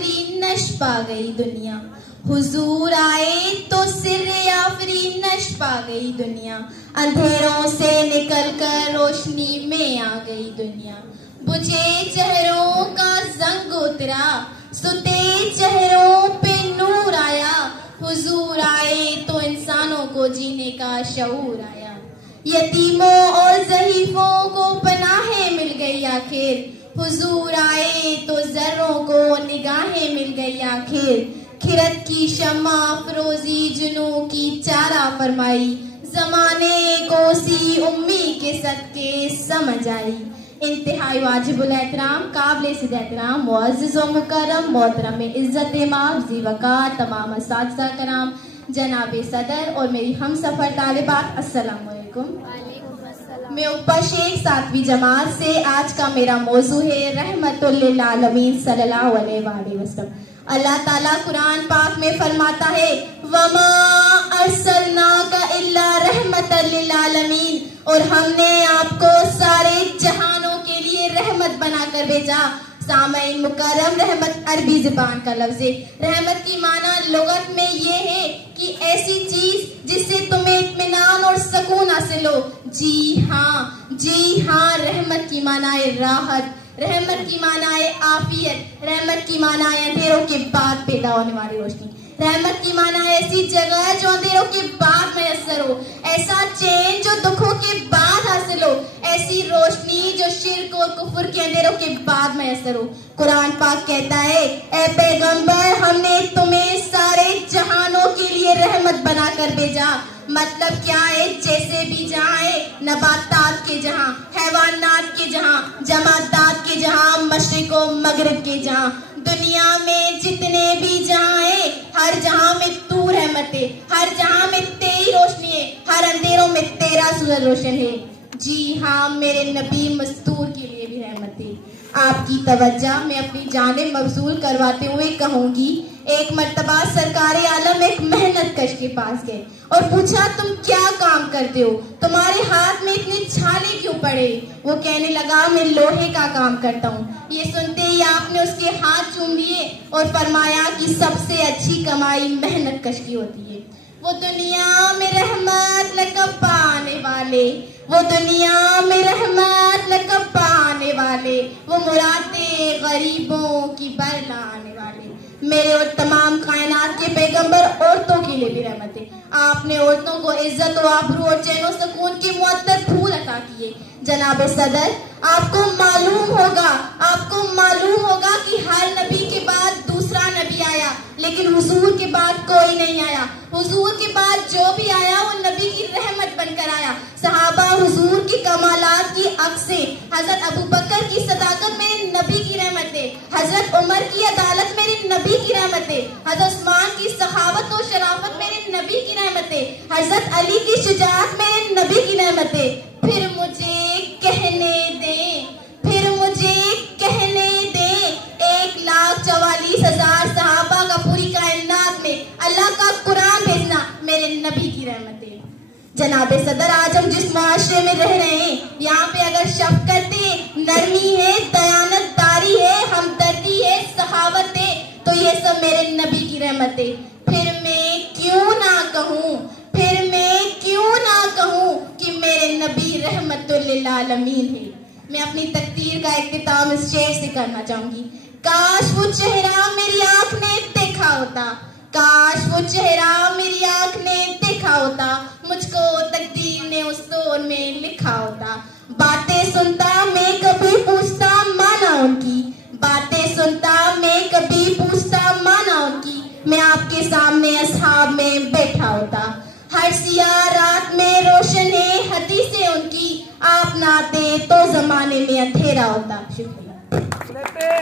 आफरीन नश पा गई दुनिया। हुजूर आए तो सिर्रे आफरीन नश पा गई दुनिया। अंधेरों से निकलकर रोशनी में आ गई दुनिया। बुझे चेहरों का जंग उतरा, सुते चेहरों पे नूर आया। हुजूर आए तो इंसानों को जीने का शऊर आया। यतीमों और ज़ईफ़ों को पनाहें मिल गई आखिर। हुजूर आए तो ज़र्रों को निगाहें मिल गई आखिर। खिरत की शम्मा अफरोज़ी जुनू की चारा फरमाई। ज़माने को सी उम्मी के सदके समझ आई। इंतहाई वाजिबुल एहतराम, काबिल सिद्द एहतराम, मुअज़्ज़िज़ व मुकर्रम, मोहतरम इज़्ज़त इमाम, ज़ी-वक़ार तमाम असातिज़ा कराम, जनाब सदर और मेरी हम सफ़र तालिबात, अस्सलाम वालेकुम। मैं ऊपर शेख 7वीं जमात से। आज का मेरा मौजू है रहमतुल लिल आलमीन सल्लल्लाहु अलैहि वसल्लम। अल्लाह ताला कुरान पाक में फरमाता है, वमा अरसलनाका इल्ला रहमतल लिल आलमीन, और हमने आपको सारे जहानों के लिए रहमत बनाकर भेजा। सामईन मुकर्रम, रहमत अरबी ज़बान का लफ्ज़ है। रहमत की माना लुगत में ये है कि ऐसी चीज जिससे तुम्हें इत्मीनान और सुकून हासिल हो। जी हाँ, रहमत की माना है राहत, रहमत की माना है आफियत, रहमत की माना है अंधेरों के बाद पैदा होने वाली रोशनी। रहमत की माना है ऐसी जगह जो अंधेरों के बाद मैसर हो, ऐसा चैन जो दुखों के बाद हासिल हो, ऐसी रोशनी जो शिर्क और कुफ्र के अंधेरों के बाद मैसर हो। कुरान पाक कहता है, ए पैगंबर, हमने तुम्हें सारे जहानों के लिए रहमत बनाकर भेजा। मतलब क्या है? जैसे भी जहाँ है, नबातात के जहाँ, हैवानात के जहाँ, जमादात के जहाँ, मशरिक और मगरिब के जहाँ, दुनिया में जितने भी जहाँ है, हर जहाँ में तू रहमत है, हर जहाँ में तेरी रोशनी है, हर अंधेरों में तेरा सूरज रोशन है। जी हाँ, मेरे नबी मस्तूर के लिए भी रहमत है। आपकी तवज्जो मैं अपनी जानिब मबसूल करवाते हुए कहूँगी, एक मर्तबा सरकारे आलम एक मेहनत कश के पास गए और पूछा, तुम क्या काम करते हो? तुम्हारे हाथ में इतने छाले क्यों पड़े? वो कहने लगा, मैं लोहे का काम करता हूँ। ये सुनते ही आपने उसके हाथ चूम लिए और फरमाया कि सबसे अच्छी कमाई मेहनत कश की होती है। वो दुनिया में रहमत लकब पाने वाले, वो दुनिया में रहमत लकब पाने वाले, वो मुरादे गरीबों की बरलाने वाले। मेरे और तमाम कायनात के पैगंबर औरतों के लिए भी रहमत है। आपने औरतों को इज्जत और आबरू और चैन और सुकून की मुअत्तल फूल अता किए। जनाब सदर, आपको मालूम होगा कि हर नबी के बाद दूसरा नबी आया, लेकिन हुजूर के बाद कोई नहीं आया। हुजूर के बाद जो भी आया वो नबी की रहमत बनकर आया। सहाबा हुजूर की कमालात की अक्स से, हजरत अबू बकर की सदाकत मेरे नबी की रहमत है, हजरत उमर की अदालत मेरे नबी की रहमत है, हजरत उस्मान की सखावत और शराफत मेरे नबी की रहमत है, हजरत अली की शुजाअत मेरे नबी की रहमत है। फिर मुझे कहने दे 1,44,000 सहाबा का पूरी कायनात में अल्लाह का कुरान भेजना मेरे नबी की रहमत है। जनाब सदर, आज हम जिस माशरे में रह रहे हैं, यहाँ पे अगर शफकत है, नरमी है, दयानतदारी है, हमदर्दी है, सखावत है, तो ये सब मेरे नबी की रहमत है। फिर मैं क्यों ना कहूँ कि मेरे नबी रहमतुल लिल आलमीन है। मैं अपनी तकदीर का इख्तिताम इस शेर से करना चाहूंगी। काश वो चेहरा मेरी आंख ने देखा होता, काश वो चेहरा मेरी आंख ने देखा होता, मुझको तकदीर ने उस दौर में लिखा होता। बातें सुनता मैं कभी पूछता माना उनकी, बातें सुनता मैं कभी पूछता माना उनकी, मैं आपके सामने अस्हाब में बैठा होता। हर सियाह रात में रोशन है हदीसें उनकी, आप ना आते तो जमाने में अंधेरा होता। शुक्रिया।